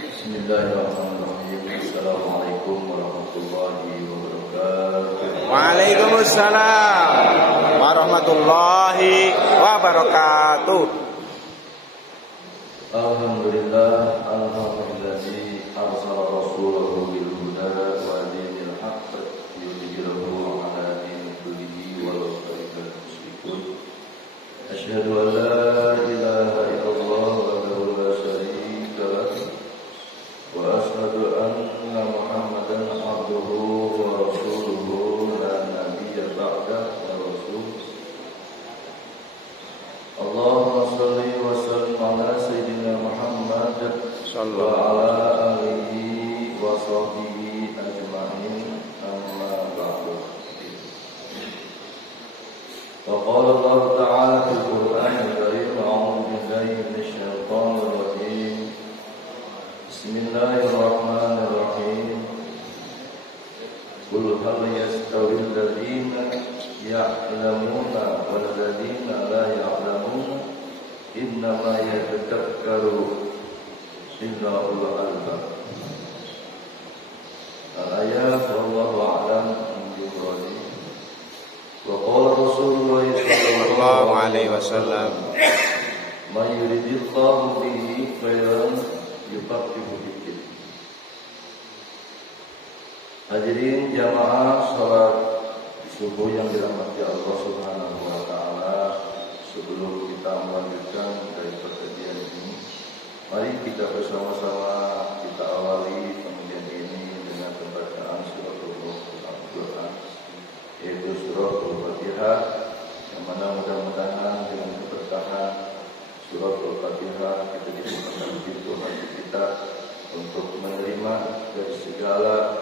Bismillahirrahmanirrahim. Assalamualaikum warahmatullahi wabarakatuh. Waalaikumsalam warahmatullahi wabarakatuh. Alhamdulillah, alhamdulillahi arsala rasulahu bil huda wa dinil haqq yudhhiruhu ala dini kullihi walau karihal musyrikun. Asyhadu an la ilaha illallah wahdahu la syarika lah wa asyhadu anna Muhammadan abduhu wa rasuluhu la nabiyya ba'dahu wa rasul. Allahumma shalli wa sallim ala sayyidina Muhammad wa ala alihi wa sahbihi ajma'in, amma ba'du. Wa qala Allah ta'ala fil Qur'anil Karim, a'udzu billahi minasy syaithanir rajim. Bismillahirrahmanirrahim. Qul hal yastawil ladzina ya'lamuna wal ladzina la ya'lamuna innama yatadhakkaru ulul albab. Al-ayat wallahu a'lam bishawab. Wa qala Rasulullah sallallahu alaihi wasallam, "Man yuridillahu bihi khairan yufaqihu fid-din." Hadirin jamaah salat subuh yang dirahmati Allah Subhanahu wa taala, sebelum kita melanjutkan dari perkajian ini, mari kita bersama-sama kita awali pengajian ini dengan pembacaan surah Al-Quran, yaitu surah Al-Fatihah, yang mana mudah-mudahan dengan keberkahan surah Al-Fatihah kita dimudahkan pintu hati kita untuk menerima dari segala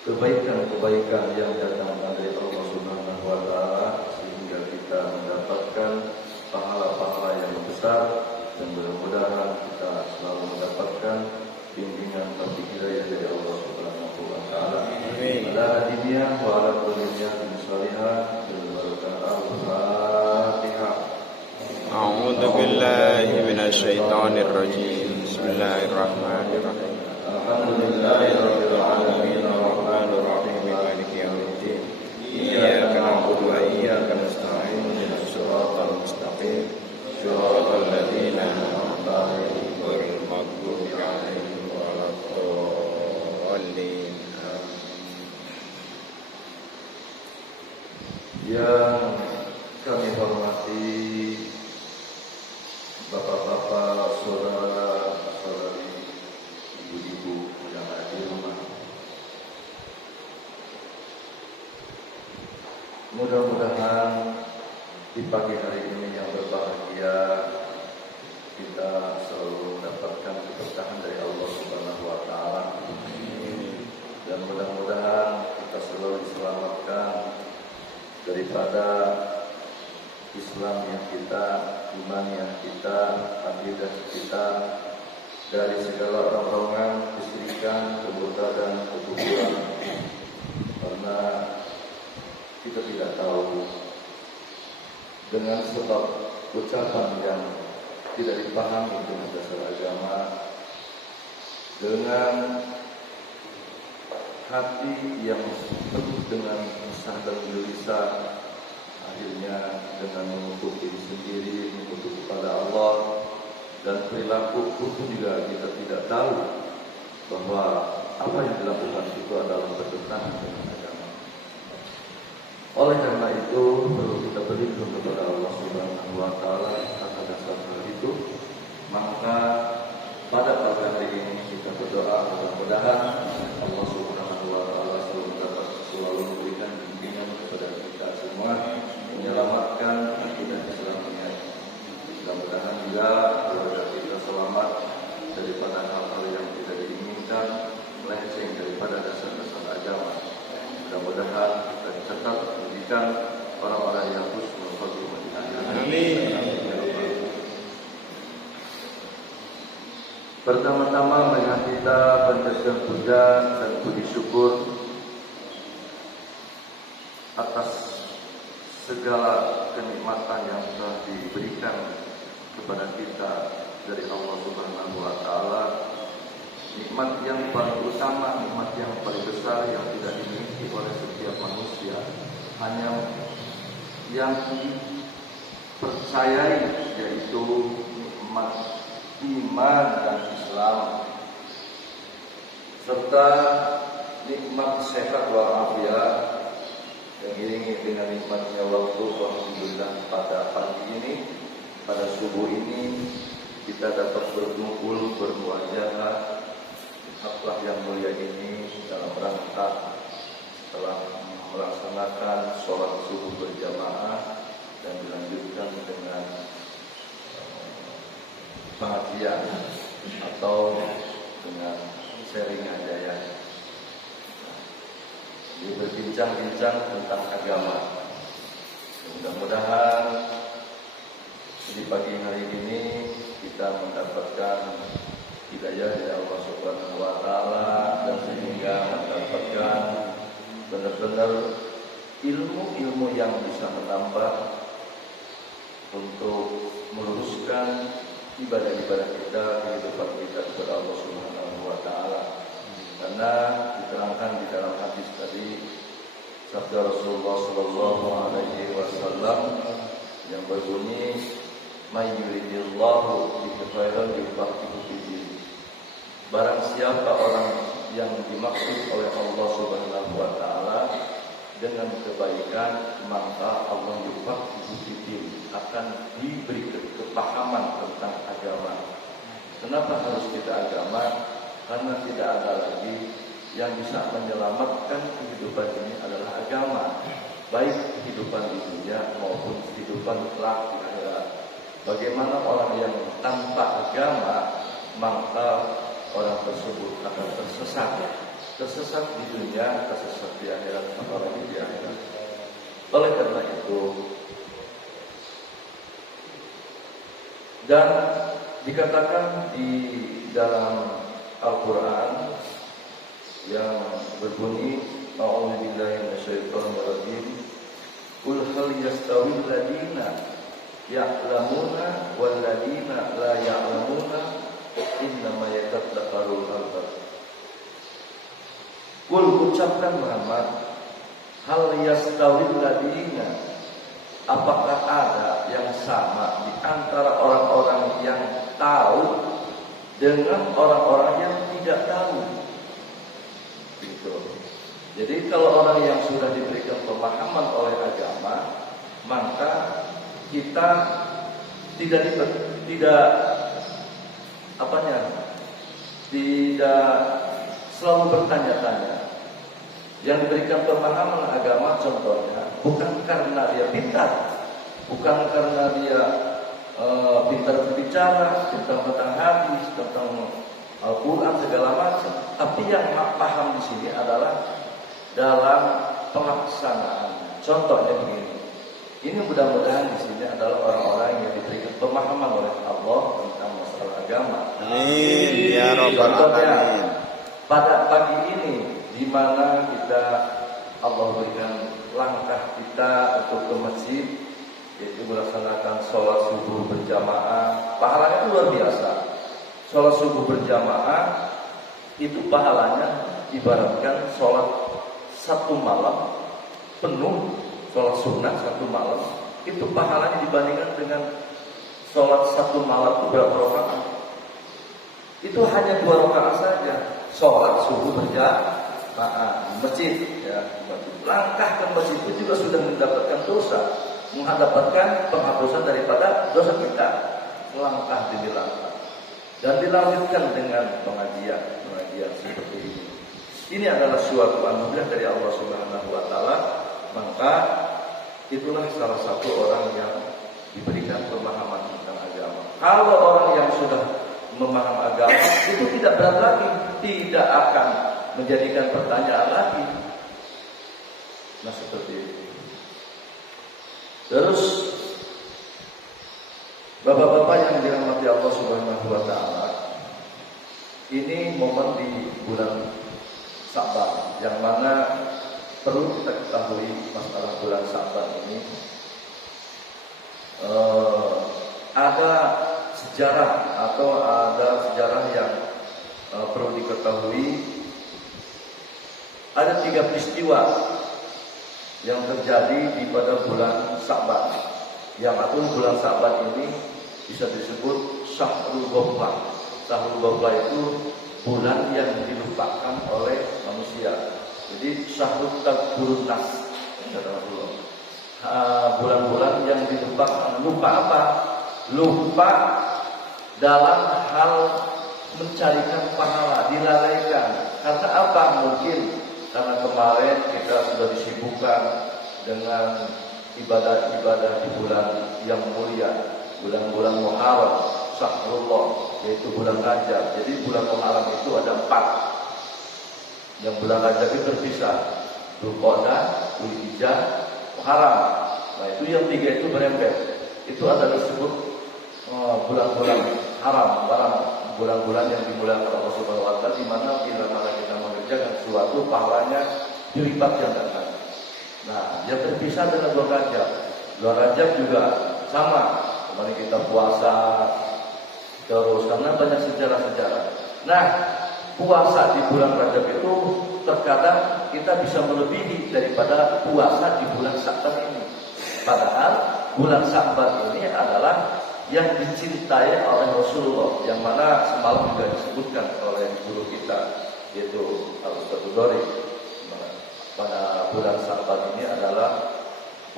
kebaikan-kebaikan yang datang dari Allah Subhanahu wa taala, sehingga kita mendapatkan pahala-pahala yang besar, dan mudah-mudahan kita selalu mendapatkan bimbingan taufik hidayah dari Allah Subhanahu wa taala. Amin. Ala hadiyah wa ala kulli niyatin salihah bil barakah al-Fatihah. A'udzu billahi minasy syaithanir rajim. Bismillahirrahmanirrahim. Alhamdulillahirabbil alamin arrahmanir rahim maliki yaumiddin. Iyyaka na'budu wa iyyaka nasta'in ihdinas siratal mustaqim siratal ladzina an'amta 'alaihim Ghairil maghdubi 'alaihim waladdallin. Yang kami hormati bapak-bapak, saudara-saudari, ibu-ibu yang ada di rumah, mudah-mudahan di pagi hari ini yang berbahagia kita selalu mendapatkan keberkahan dari Allah Subhanahu wa taala, dan mudah-mudahan kita selalu diselamatkan daripada Islam yang kita, iman yang kita, akidah kita, dari segala orang-orang kesyirikan, kemurtadan, kekufuran. Karena kita tidak tahu, dengan sebab ucapan yang tidak dipahami dengan dasar agama, dengan hati yang penuh dengan resah dan gelisah, akhirnya dengan mengutuk diri sendiri, mengutuk kepada Allah, dan perilaku itu juga kita tidak tahu bahwa apa yang dilakukan itu adalah bertentangan dengan agama. Oleh karena itu perlu kita berlindung kepada Allah Subhanahu wa taala atas dasar hal itu. Maka pada pagi hari ini kita berdoa, mudah-mudahan Allah Subhanahu wa taala selalu memberikan bimbingan kepada kita semua, menyelamatkan akidah Islam ini. Mudah-mudahan juga keluarga kita selamat daripada hal-hal yang tidak diinginkan, melenceng daripada dasar-dasar agama. Mudah-mudahan kita tetap menjadikan orang-orang yang husnul khotimah. Amin. Pertama-tama dengan kita panjatkan puja dan puji syukur atas segala kenikmatan yang telah diberikan kepada kita dari Allah Subhanahu wa taala, nikmat yang paling utama, nikmat yang paling besar yang tidak dimiliki oleh setiap manusia, hanya yang dipercayai, yaitu nikmat iman dan Islam, serta nikmat sehat walafiat yang diiringi dengan nikmatnya waktu. Alhamdulillah pada pagi ini, pada subuh ini kita dapat berkumpul bermuajahah haflah yang mulia ini dalam rangka telah melaksanakan sholat subuh berjamaah dan dilanjutkan dengan pengajian atau dengan sharing hidayah. Ini berbincang-bincang tentang agama. Mudah-mudahan di pagi hari ini kita mendapatkan hidayah dari Allah Subhanahu wa taala dan sehingga mendapatkan benar-benar ilmu-ilmu yang bisa menambah untuk meluruskan ibadah-ibadah kita, kehidupan kita kepada Allah Subhanahu wa taala. Karena diterangkan di dalam hadis tadi sabda Rasulullah sallallahu alaihi wasallam yang berbunyi, "May yuridillahu bihi khairan yufaqihu fid-din." Barang siapa orang yang dimaksud oleh Allah Subhanahu wa taala dengan kebaikan, maka Allah yufaqihu fid-din, akan diberi kepahaman tentang agama. Kenapa harus kita agama? Karena tidak ada lagi yang bisa menyelamatkan kehidupan ini adalah agama, baik kehidupan di dunia maupun kehidupan kelak di akhirat. Bagaimana orang yang tanpa agama, maka orang tersebut akan tersesat di dunia, tersesat di akhirat, apalagi di akhirat. Oleh karena itu, dan dikatakan di dalam Al-Quran yang berbunyi, A'udzubillahi minasyaitonir rajim, Qul hal yastawil ladina ya'lamuna wal ladina la ya'lamuna innama yatadakkarul albab. Qul, ucapkan Muhammad, hal yastawil ladina, apakah ada yang sama di antara orang-orang yang tahu dengan orang-orang yang tidak tahu? Gitu. Jadi kalau orang yang sudah diberikan pemahaman oleh agama, maka kita tidak selalu bertanya-tanya. Yang diberikan pemahaman agama contohnya bukan karena dia pintar, bukan karena dia pintar berbicara tentang hadis, tentang Al-Quran segala macam, tapi yang paham di sini adalah dalam pelaksanaan. Contohnya begini, ini mudah-mudahan di sini adalah orang-orang yang diberikan pemahaman oleh Allah tentang masalah agama. Amin ya rabbal alamin. Pada pagi ini, di mana kita Allah berikan langkah kita untuk ke masjid, yaitu melaksanakan sholat subuh berjamaah, pahalanya luar biasa. Sholat subuh berjamaah itu pahalanya ibaratkan sholat satu malam penuh, sholat sunnah satu malam itu pahalanya dibandingkan dengan sholat satu malam itu berapa rakaat? Itu hanya 2 rakaat saja. Sholat subuh berjamaah masjid, ya, langkah ke masjid itu juga sudah mendapatkan dosa, mendapatkan penghapusan daripada dosa kita, langkah demi langkah. Dan dilanjutkan dengan pengajian seperti ini. Ini adalah suatu anugerah dari Allah Subhanahu wa taala, maka itulah salah satu orang yang diberikan pemahaman tentang agama. Kalau orang yang sudah memahami agama itu tidak berat lagi, tidak akan menjadikan pertanyaan lagi. Nah, seperti itu. Terus Bapak-bapak yang dirahmati Allah Subhanahu wa taala, ini momen di bulan Sa'ban yang mana perlu kita ketahui masalah bulan Sa'ban ini ada sejarah atau ada sejarah yang perlu diketahui. Ada 3 peristiwa yang terjadi di pada bulan Sa'ban. Yang satu bulan Sa'ban ini bisa disebut Syahrul Ghaflah. Syahrul Ghaflah itu bulan yang dilupakan oleh manusia. Jadi Syahrul Tadburun Nas, bulan-bulan yang dilupakan. Lupa apa? Lupa dalam hal mencarikan pahala, dilalaikan. Karena apa? Mungkin karena kemarin kita sudah disibukkan dengan ibadah-ibadah di bulan yang mulia, bulan-bulan Muharram, Syahrullah, yaitu bulan Rajab. Jadi bulan Muharram itu ada 4. Yang bulan Rajab itu terpisah, Dzulqa'dah, Dzulhijjah, Muharram. Nah itu yang 3 itu berempet. Itu adalah disebut bulan-bulan haram, bulan-bulan yang dimuliakan Allah Subhanahu wa taala, di mana bila mana kita mengerjakan sesuatu pahalanya dilipat gandakan. Nah, yang terpisah adalah bulan Rajab. Bulan Rajab juga sama. Kemarin kita puasa terus karena banyak sejarah-sejarah. Nah, puasa di bulan Rajab itu terkadang kita bisa melebihi daripada puasa di bulan Sa'ban ini. Padahal bulan Sa'ban ini adalah yang dicintai oleh Rasulullah, yang mana semalam juga disebutkan oleh guru kita, yaitu Al-Ustaz Dori. Pada bulan Sa'ban ini adalah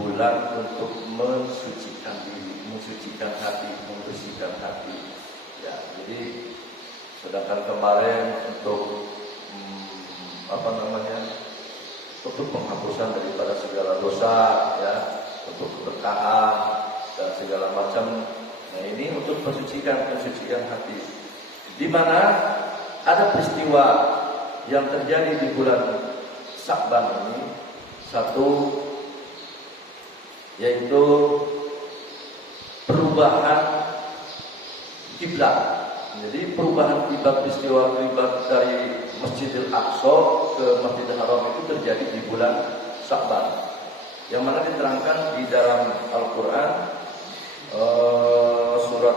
bulan untuk mensucikan diri, mensucikan hati, membersihkan hati. Ya, jadi sedangkan kemarin untuk untuk penghapusan daripada segala dosa, ya, untuk keberkahan dan segala macam. Nah ini untuk mensucikan hati. Di mana ada peristiwa yang terjadi di bulan Sa'ban ini. Satu, yaitu perubahan kiblat. Jadi perubahan peristiwa dari Masjidil Aqsa ke Masjidil Haram itu terjadi di bulan Sa'ban, yang mana diterangkan di dalam Al-Quran, surat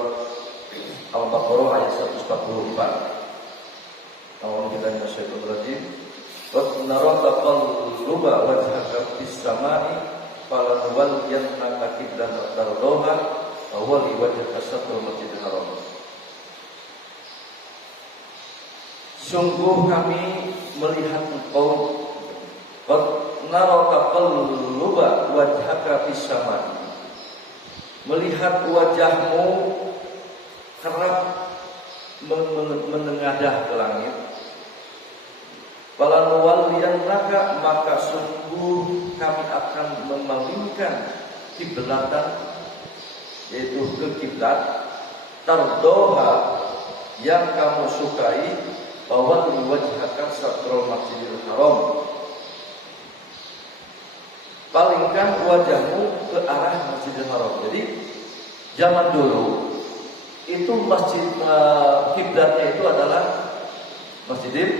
Al-Baqarah ayat 144. A'udzubillahi minasyaitonir rajim. Wa naraka qalluba wajhaka fis samai falanwalliyannaka qiblatan tardawha wa walli wajhaka syatrul masjidil haram. Sungguh kami melihat engkau, qad naraka qalluba wajhaka fis samai, melihat wajahmu kerap menengadah ke langit. Falanwalliyannaka, maka sungguh kami akan memalingkan kiblatan, yaitu ke kiblat tardoha, yang kamu sukai, bahwa wajhaka satrul masjidil haram, palingkan wajahmu ke arah Masjidil Haram. Jadi zaman dulu itu masjid kiblatnya itu adalah Masjidil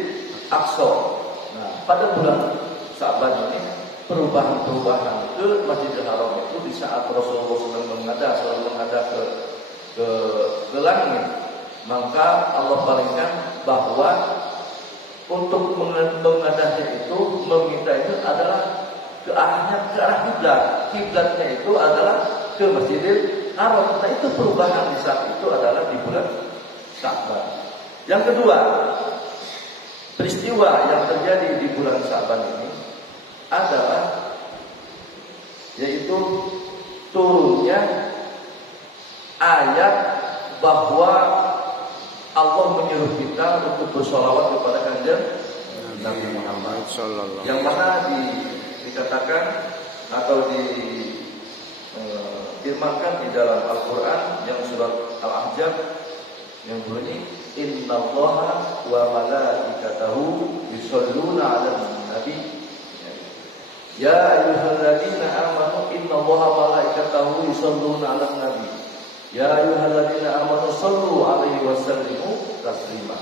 Aqsa. Nah, pada bulan Sa'ban ini perubahan ke Masjidil Haram itu di saat Rasulullah sedang menghadap ke langit. Maka Allah palingkan bahwa untuk menghadapnya itu, meminta itu adalah ke arah kiblat. Kiblatnya itu adalah ke Masjidil Haram. Nah, itu perubahan di saat itu adalah di bulan Sa'ban. Yang kedua, peristiwa yang terjadi di bulan Sa'ban ini adalah yaitu turunnya ayat bahwa Allah menyuruh kita untuk bersolawat kepada kanjeng Nabi Muhammad sallallahu, yang mana dikatakan atau difirmankan di dalam Al-Quran yang surat Al-Ahzab yang bunyi innallaha wa malaikatahu yusholluna 'alan nabi ya ayyuhalladzina amanu innallaha wa malaikatahu yusholluna 'alan nabi ya ayyuhalladzina amanu shallu 'alaihi wa sallimu taslima.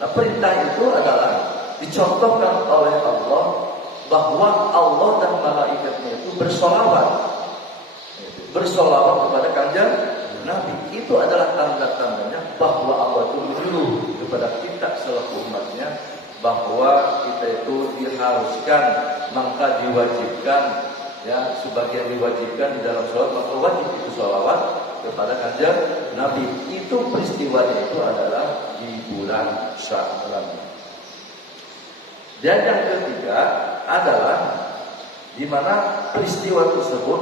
Nah, perintah itu adalah dicontohkan oleh Allah bahwa Allah dan malaikatnya itu bersolawat kepada kanjeng Nabi. Itu adalah tanda-tandanya bahwa Allah itu menyuruh kepada kita selaku umatnya bahwa kita itu diharuskan, maka diwajibkan, ya, sebagian diwajibkan di dalam sholat, maka wajib itu sholawat kepada kanjeng Nabi. Itu peristiwanya itu adalah di bulan Sya'ban. Dan yang ketiga adalah di mana peristiwa tersebut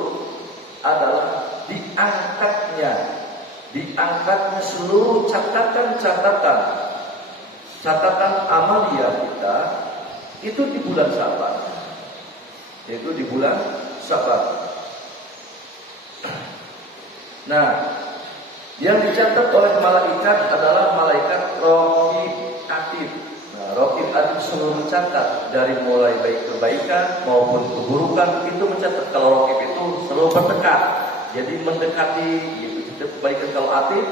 adalah diangkatnya seluruh catatan amalia kita itu di bulan Sya'ban, yaitu di bulan Sya'ban. Nah, yang dicatat oleh malaikat adalah malaikat Raqib Atid. Nah, Raqib Atid selalu mencatat dari mulai baik kebaikan maupun keburukan, itu mencatat. Kalau Raqib itu selalu berdekat, jadi mendekati gitu. Kebaikan, kalau Atid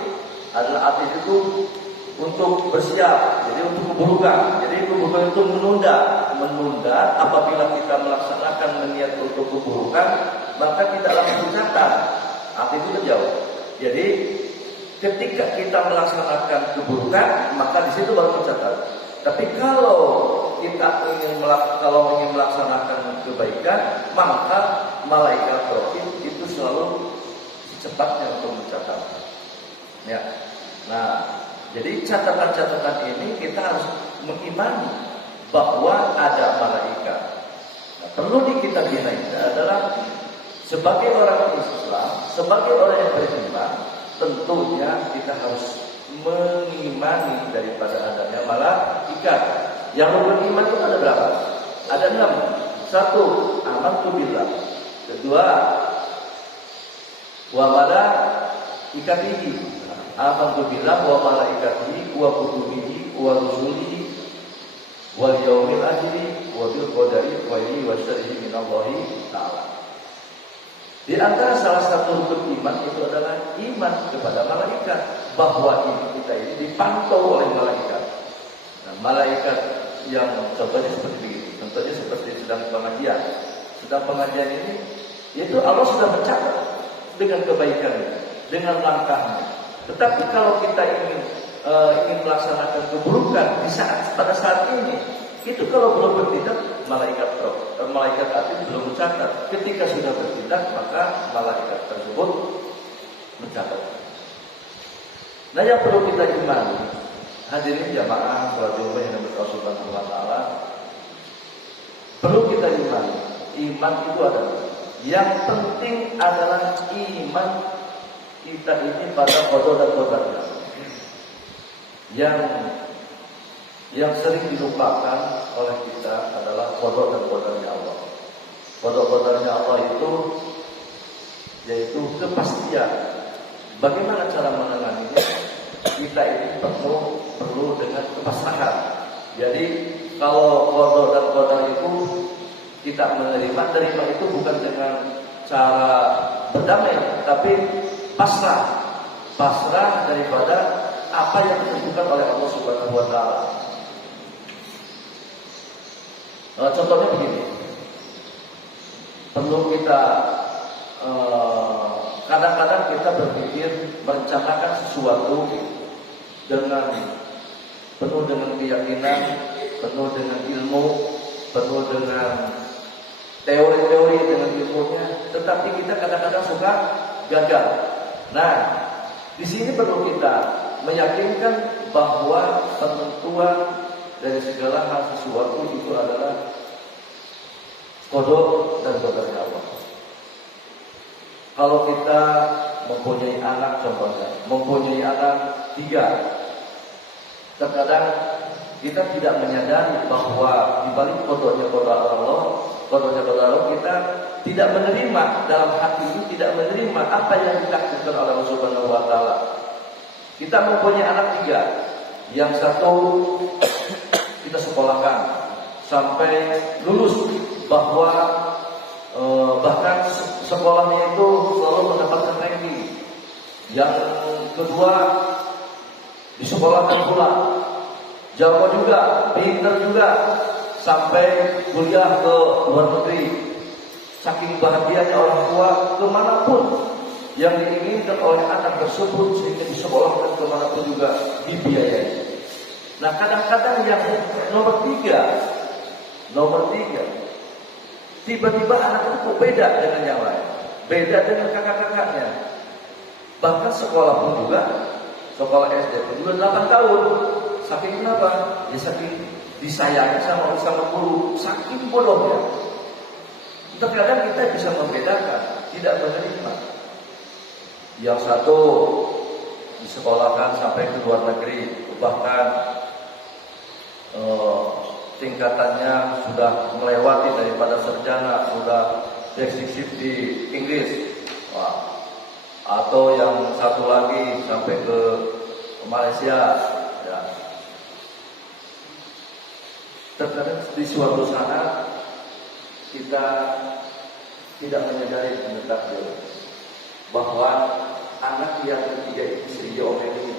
adalah Atid itu untuk bersiap, jadi untuk keburukan. Jadi keburukan itu menunda. Apabila kita melaksanakan niat untuk keburukan, maka kita langsung catat. Atid itu jauh. Jadi ketika kita melaksanakan keburukan, maka di situ baru mencatat. Tapi kalau kita ingin melaksanakan kebaikan, maka malaikat Raqib itu selalu cepatnya untuk mencatat. Ya. Nah, jadi catatan-catatan ini kita harus mengimani bahwa ada malaikat. Nah, perlu kita bina adalah sebagai orang Islam, sebagai orang yang beriman, tentunya kita harus mengimani daripada adanya malaikat. Yang beriman itu ada berapa? Ada 6. 1. Amantu billah. 2. Wa malaikatihi. Amantu billah wa malaikatihi wa kutubihi wa rusulihi wal yaumil akhir wa bil qadari khairihi wa syarrihi min Allah Ta'ala. Di antara salah satu rukun iman itu adalah iman kepada malaikat, bahwa kita ini dipantau oleh malaikat. Nah, malaikat yang contohnya seperti ini, contohnya seperti sedang pengajian. Sedang pengajian ini, itu Allah sudah mencatat dengan kebaikannya, dengan langkahnya. Tetapi kalau kita ingin melaksanakan keburukan pada saat ini, itu kalau belum bertindak, malaikat Atid belum mencatat. Ketika sudah bertindak, maka malaikat tersebut mencatat. Nah, yang perlu kita imani, hadirin jamaah sholat Jumat yang berkausutan Allah Ta'ala, perlu kita imani. Iman itu adalah, yang penting adalah iman kita ini pada qada dan qadarnya. Yang sering dilupakan oleh kita adalah qada dan qadarnya Allah. Qada qadarnya Allah itu yaitu kepastian. Bagaimana cara menenganinya? Kita ini perlu dengan kepasrahan. Jadi kalau qada dan qadar itu kita terima itu bukan dengan cara berdamai, tapi pasrah daripada apa yang ditentukan oleh Allah Subhanahu wa Ta'ala. Contohnya begini, perlu kita kadang-kadang kita berpikir merencanakan sesuatu dengan penuh dengan keyakinan, penuh dengan ilmu, penuh dengan teori-teori, dengan ilmunya, tetapi kita kadang-kadang suka gagal. Nah, di sini perlu kita meyakinkan bahwa penentuan dari segala hal sesuatu itu adalah qada dan qadarnya Allah. Kalau kita mempunyai anak, contohnya mempunyai anak 3, terkadang kita tidak menyadari bahwa di balik qadanya qadar Allah, kita tidak menerima, dalam hati ini tidak menerima apa yang ditakdirkan oleh Allah Subhanahu wa Ta'ala. Kita mempunyai anak 3, yang satu kita sekolahkan sampai lulus, bahwa bahkan sekolahnya itu selalu mendapatkan ranking. Yang kedua disekolahkan pula, jago juga, pintar juga, sampai kuliah ke luar negeri. Saking bahagianya orang tua, kemanapun yang diinginkan oleh anak tersebut sehingga disekolahkan kemanapun juga dibiayai. Nah kadang-kadang yang nomor tiga, tiba-tiba anak itu kok beda dengan yang lain, beda dengan kakak-kakaknya. Bahkan sekolah pun juga, sekolah SD pun juga 8 tahun. Saking kenapa? Ya saking disayangi sama guru, saking bodohnya. Terkadang kita bisa membedakan, tidak menerima. Yang satu disekolahkan sampai ke luar negeri, bahkan tingkatannya sudah melewati daripada sarjana, sudah decisif di Inggris. Atau yang satu lagi sampai ke Malaysia, ya. Terkadang di suatu saat kita tidak menyadari takdir bahwa anak yang ketiga itu sering diomeli,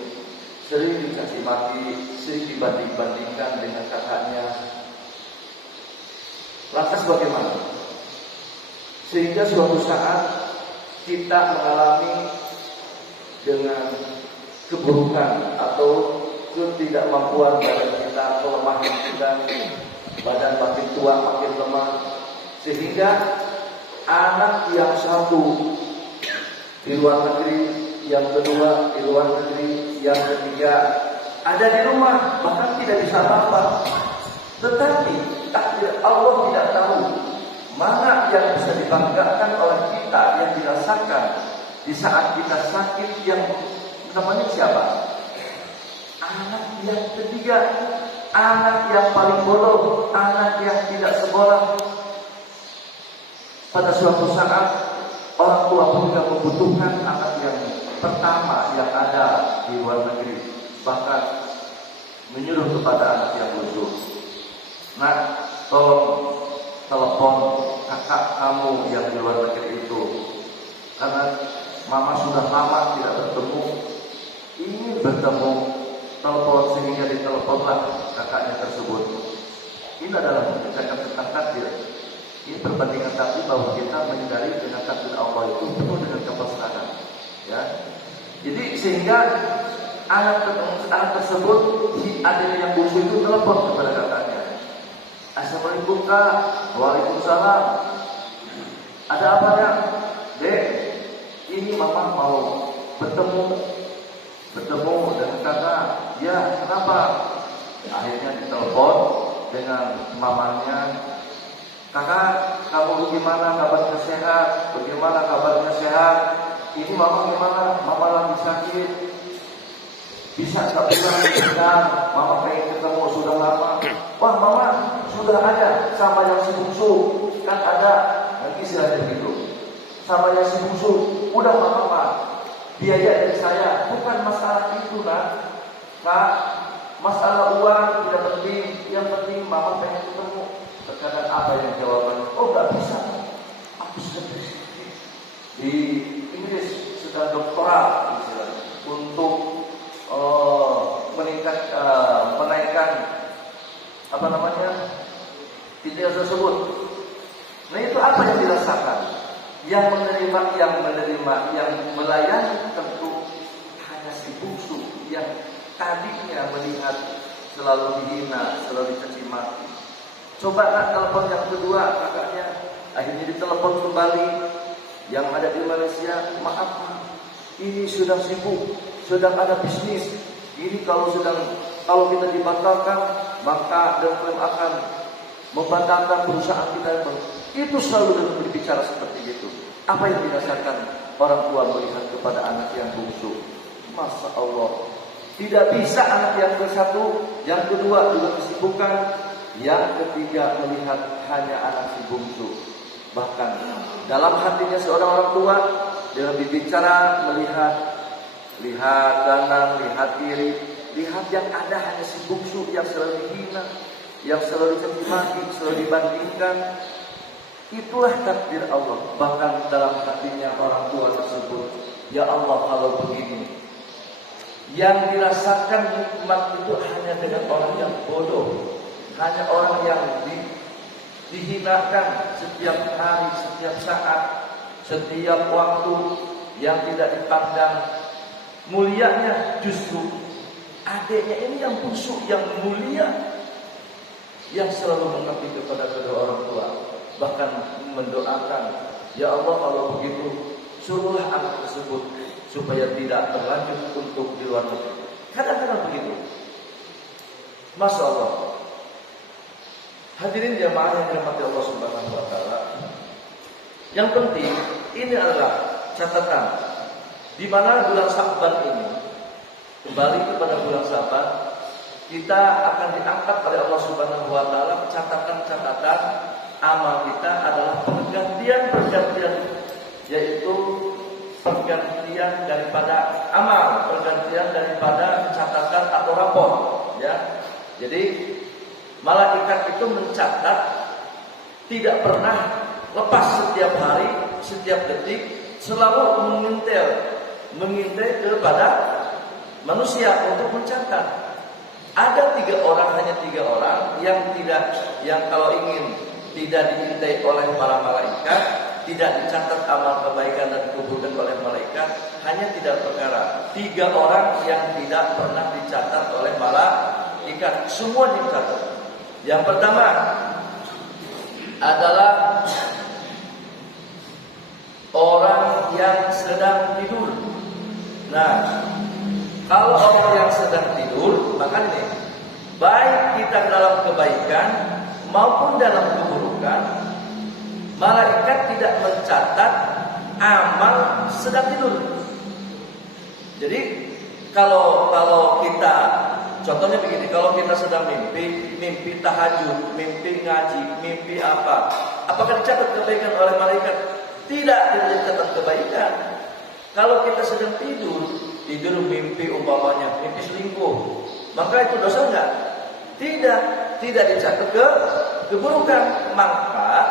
sering dikasih maki, sering dibanding-bandingkan dengan kakaknya. Lantas bagaimana? Sehingga suatu saat kita mengalami dengan keburukan atau ketidakmampuan badan kita, kelemahan kita, badan makin tua makin lemah, sehingga anak yang satu di luar negeri, yang kedua di luar negeri, yang ketiga ada di rumah, bahkan tidak bisa apa-apa. Tetapi takdir Allah tidak tahu mana yang bisa dibanggakan oleh kita, yang dirasakan di saat kita sakit, yang namanya siapa? Anak yang ketiga, anak yang paling bodoh, anak yang tidak sekolah. Pada suatu saat orang tua pun juga membutuhkan anak yang pertama yang ada di luar negeri, bahkan menyuruh kepada anak yang lucu, "Nak, tolong telepon kakak kamu yang di luar negeri itu, karena mama sudah lama tidak bertemu, ingin bertemu, telepon." Sehingga diteleponlah kakaknya tersebut. Ini adalah menceritakan tentang takdir. Ini perbandingan takdir bahwa kita menyadari dengan takdir Allah itu penuh dengan kepasrahan. Ya, jadi sehingga anak tersebut, si adiknya yang bungsu itu telepon kepada kakaknya. "Assalamualaikum kak." "Waalaikumsalam." "Ada apa ya?" "Dek, ini mama mau bertemu dengan kakak." "Ya, kenapa?" Akhirnya ditelepon dengan mamanya. "Kakak, kamu bagaimana? Kabarnya sehat? Bagaimana kabarnya sehat? Ini mama gimana? Mama lagi sakit. Bisa tak pulang sebentar? Mama pengen ketemu, sudah lama." "Wah, mama sudah ada sama yang si bungsu, kan ada." Nanti istilahnya begitu, sama yang si bungsu. "Udah mama, biaya dari saya, bukan masalah itu nak. Kak, masalah uang tidak penting, yang penting mama pengen ketemu." Terkadang apa yang jawabannya? "Oh, nggak bisa, aku sudah di Inggris, sudah doktoral untuk menaikkan apa namanya ideal tersebut." Nah, itu apa yang dirasakan? Yang melayani tentu hanya si bungsu yang tadinya melihat selalu dihina, selalu dicaci maki. Coba nak telepon yang kedua kakaknya, akhirnya ditelepon kembali yang ada di Malaysia. "Maaf, ini sudah sibuk, sedang ada bisnis. Ini kalau kita dibatalkan, maka dan klaim akan membatalkan perusahaan kita." Itu selalu dengan berbicara seperti itu. Apa yang dirasakan orang tua melihat kepada anak yang bungsu? Masya Allah, tidak bisa anak yang ke satu, yang kedua juga kesibukan, yang ketiga melihat hanya anak si bungsu. Bahkan dalam hatinya seorang orang tua dalam berbicara lihat kanan, lihat kiri, lihat yang ada hanya si bungsu yang selalu dihina, yang selalu dicaci maki, selalu dibandingkan. Itulah takdir Allah. Bahkan dalam hatinya orang tua tersebut, "Ya Allah, kalau begini, yang dirasakan nikmat itu hanya dengan orang yang bodoh, hanya orang yang dihinakan setiap hari, setiap saat, setiap waktu, yang tidak dipandang mulianya, justru adiknya ini yang busuk, yang mulia, yang selalu mengabdi kepada kedua orang tua, bahkan mendoakan, ya Allah kalau begitu suruhlah anak tersebut supaya tidak berlanjut untuk di luar negeri. Kadang-kadang begitu. Masya Allah. Hadirin jamaah yang dirahmati Allah Subhanahu wa taala. Yang penting ini adalah catatan di mana bulan Sa'ban ini, kembali kepada bulan Sa'ban, kita akan diangkat oleh Allah Subhanahu wa taala catatan-catatan amal kita adalah pergantian, yaitu pergantian daripada amal, pergantian daripada catatan atau rapor, ya. Jadi malaikat itu mencatat, tidak pernah lepas, setiap hari, setiap detik, selalu mengintai kepada manusia untuk mencatat. Ada hanya tiga orang yang kalau ingin tidak diintai oleh para malaikat, tidak dicatat amal kebaikan dan keburukan oleh malaikat, hanya tidak perkara. 3 orang yang tidak pernah dicatat oleh malaikat, semua dicatat. Yang pertama adalah orang yang sedang tidur. Nah, kalau orang yang sedang tidur, maka ini baik kita dalam kebaikan maupun dalam keburukan, malaikat tidak mencatat amal sedang tidur. Jadi kalau kita, contohnya begini, kalau kita sedang mimpi tahajud, mimpi ngaji, mimpi apakah dicatat kebaikan oleh malaikat? Tidak dicatat kebaikan. Kalau kita sedang tidur mimpi umpamanya mimpi selingkuh, maka itu dosa enggak? Tidak dicatat keburukan. Maka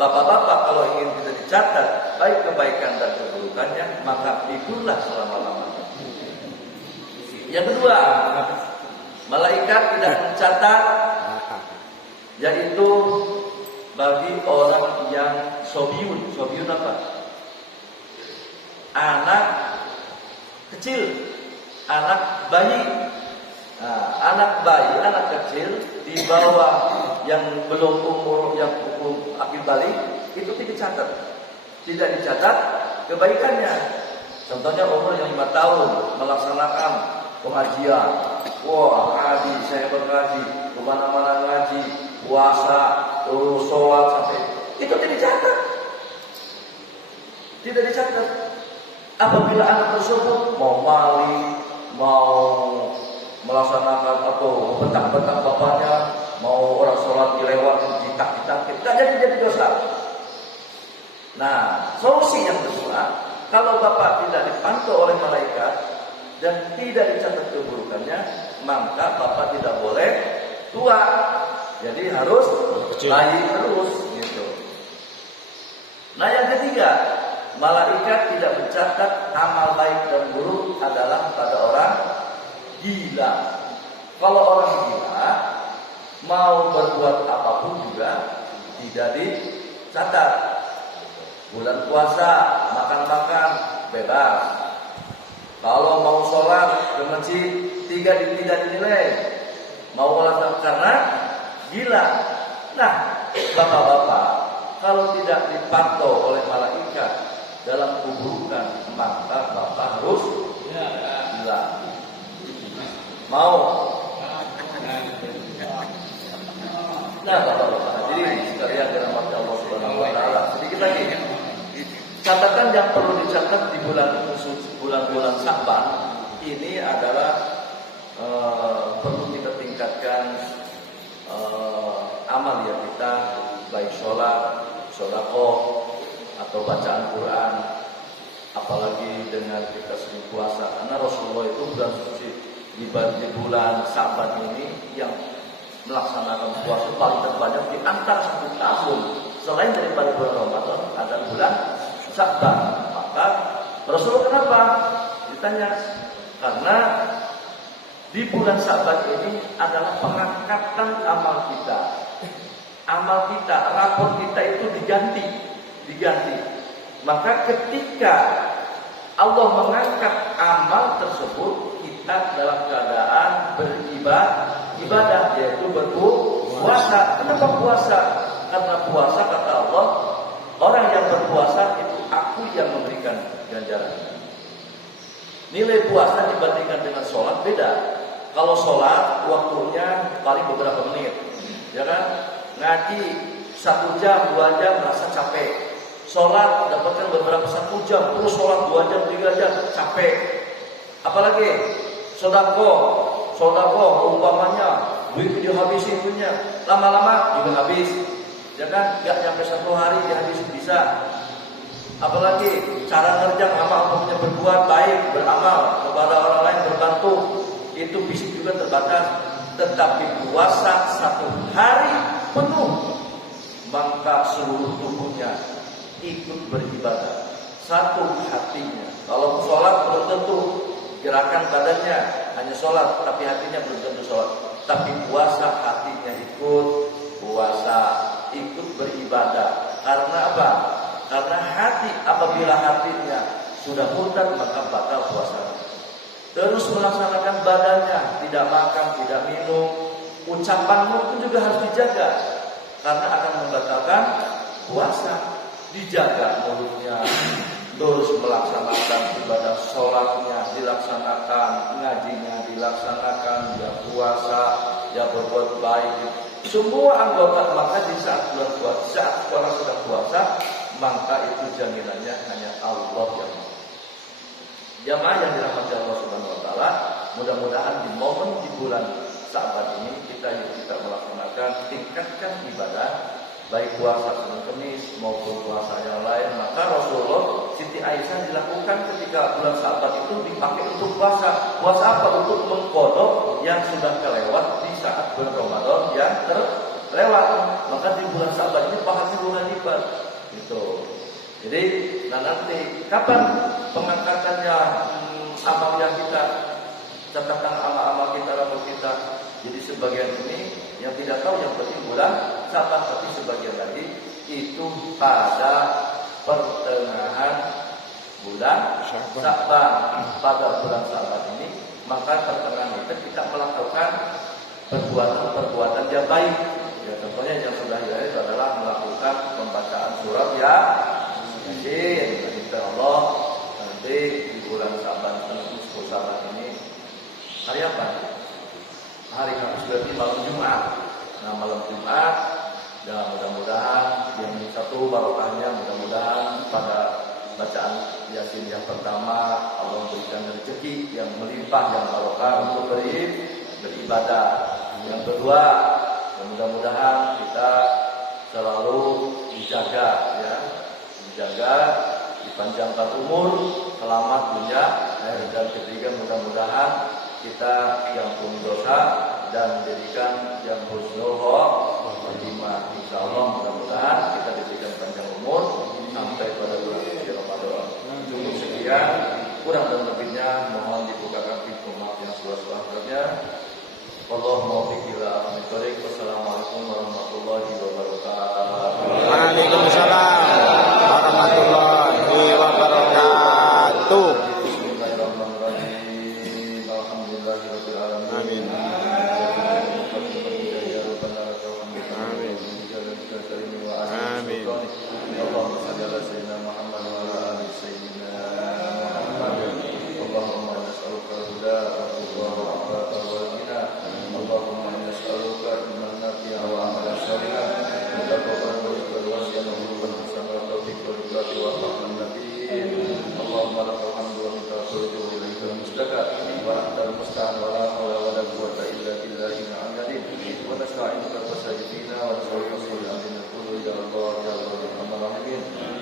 bapak-bapak kalau ingin kita dicatat baik kebaikan dan keburukannya, maka tidurlah selama-lamanya. Yang kedua, malaikat tidak mencatat, yaitu bagi orang yang sobiun apa? Anak kecil, anak bayi. Nah, anak bayi, anak kecil di bawah yang belum umur akil balik itu tidak dicatat kebaikannya. Contohnya umur yang 5 tahun melaksanakan pengajian, wah ngaji, saya berngaji, kemana-mana ngaji, puasa, terus sholat sampai itu tidak dicatat. Apabila anak tersebut mau maling, mau melaksanakan atau bentak-bentak bapaknya, mau orang sholat dilewat, ditak-ditak, tidak jadi dosa. Nah, solusi yang kedua, kalau bapak tidak dipantau oleh malaikat dan tidak dicatat keburukannya, maka bapak tidak boleh tua. Jadi harus bayi terus gitu. Nah, yang ketiga, malaikat tidak mencatat amal baik dan buruk adalah pada orang gila. Kalau orang gila mau berbuat apapun juga tidak dicatat. Bulan puasa makan bebas. Kalau mau sholat ke masjid tidak dinilai. Mau olahraga karena gila. Nah, bapak-bapak, kalau tidak dipantau oleh malaikat dalam keburukan, maka bapak harus gila. Mau? Nah, bapak-bapak hadirin sekalian dirahmati Allah Subhanahu wa taala. Sedikit lagi. Catatan yang perlu dicatat di bulan-bulan Sa'ban ini adalah perlu kita tingkatkan amal ya kita, baik sholat, sedekah atau bacaan Quran, apalagi dengan kita sering puasa. Karena Rasulullah itu bulan suci di bulan Sa'ban ini yang melaksanakan puasa paling terbanyak di antara 1 tahun. Selain daripada bulan Ramadan ada bulan Sa'ban. Maka Rasulullah kenapa? Ditanya, karena di bulan Sa'ban ini adalah pengangkatan amal kita. Amal kita, rapor kita itu diganti. Maka ketika Allah mengangkat amal tersebut kita dalam keadaan beribadah, yaitu berpuasa. Kenapa puasa? Karena puasa kata Allah, orang yang berpuasa itu aku yang memberikan ganjaran. Nilai puasa dibandingkan dengan sholat beda. Kalau sholat waktunya paling beberapa menit, ya kan? Ngaji 1 jam, 2 jam merasa capek. Sholat dapatkan beberapa 1 jam, terus sholat 2 jam, 3 jam, capek. Apalagi sodako umpamanya duit dihabisin punya, lama-lama juga habis, ya kan? Gak nyampe 1 hari dihabisin bisa. Apalagi cara ngerjain amal untuk berbuat baik, beramal kepada orang lain, berbantu, itu fisik juga terbatas. Tetapi puasa 1 hari penuh, maka seluruh tubuhnya ikut beribadah, satu hatinya. Kalau sholat belum tentu gerakan badannya hanya sholat, tapi hatinya belum tentu sholat. Tapi puasa hatinya ikut puasa, ikut beribadah. Karena apa? Karena hati, apabila hatinya sudah murtad maka batal puasa. Terus melaksanakan badannya, tidak makan, tidak minum, ucapanmu pun juga harus dijaga, karena akan membatalkan puasa. Dijaga mulutnya, terus melaksanakan ibadah sholatnya dilaksanakan, ngajinya dilaksanakan, dia puasa, dia berbuat baik, semua anggota. Maka di saat bulan puasa, saat orang sedang puasa, maka itu jaminannya hanya Allah yang mau. Jamaah yang dirahmati Allah Subhanahu Wa Taala, mudah-mudahan di momen di bulan Sa'ban ini kita melaksanakan, tingkatkan ibadah, baik puasa Senin Kemis maupun puasa yang lain. Maka Rasulullah Siti Aisyah dilakukan ketika bulan Sa'ban itu dipakai untuk puasa. Puasa apa? Untuk mengkodok yang sudah kelewat di saat bulan Ramadan yang terlewat. Maka di bulan Sa'ban ini pahalanya bulan lipat. Gitu. Jadi, nanti kapan pengangkatannya amal yang kita, catatan amal-amal kita, ramal kita. Jadi sebagian ini yang tidak tahu, yang penting bulan Sa'ban, tapi sebagian lagi itu pada pertengahan bulan Sa'ban. Pada bulan Sa'ban ini, maka pertengahan itu kita melakukan perbuatan-perbuatan yang baik. Ya, contohnya yang sudah itu adalah melakukan pembacaan surat Yasin. Insya Allah nanti di bulan Sa'ban, 10 Sa'ban ini hari apa? Hari Kamis, berarti malam Jumat. Nah, malam Jumat, dan mudah-mudahan yang satu barokahnya, mudah-mudahan pada bacaan Yasin yang pertama Allah memberikan rezeki yang melimpah, yang barokah untuk beribadah. Yang kedua, mudah-mudahan kita selalu dijaga, ya, dipanjangkan umur, selamat dunia, dan ketiga mudah-mudahan kita yang punya dosa dan menjadikan yang husnul khotimah. Insyaallah mudah-mudahan kita diberikan panjang umur sampai pada bulan suci Ramadan. Cukup sekian, kurang dan lebihnya mohon dibukakan pintu maaf yang seluas-luasnya. Allahumma biqila amirik. Wassalamualaikum warahmatullahi wabarakatuh. Waalaikumsalam warahmatullahi wabarakatuh.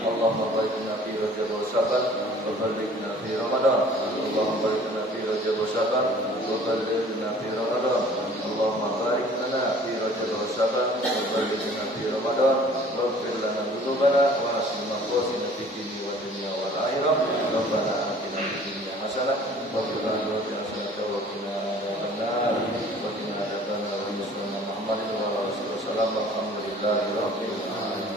Allahumma barik lana fi Rajab wa Sya'ban wa ballighna fi Ramadan. Allahumma barik lana fi Rajab wa Sya'ban wa ballighna fi Ramadan. Allahumma barik lana fi Rajab wa Sya'ban wa ballighna fi Ramadan. Waghfir lana dzunubana wa hasina maqasidana fid dini wa dunya wal akhirah. Rabbana atina fid dunya hasanah wa fil akhirati hasanah wa qina adzabannar. Wa qina adzabannar. Wa sallallahu Muhammadin wa alihi wasallam. Alhamdulillahi rabbil alamin.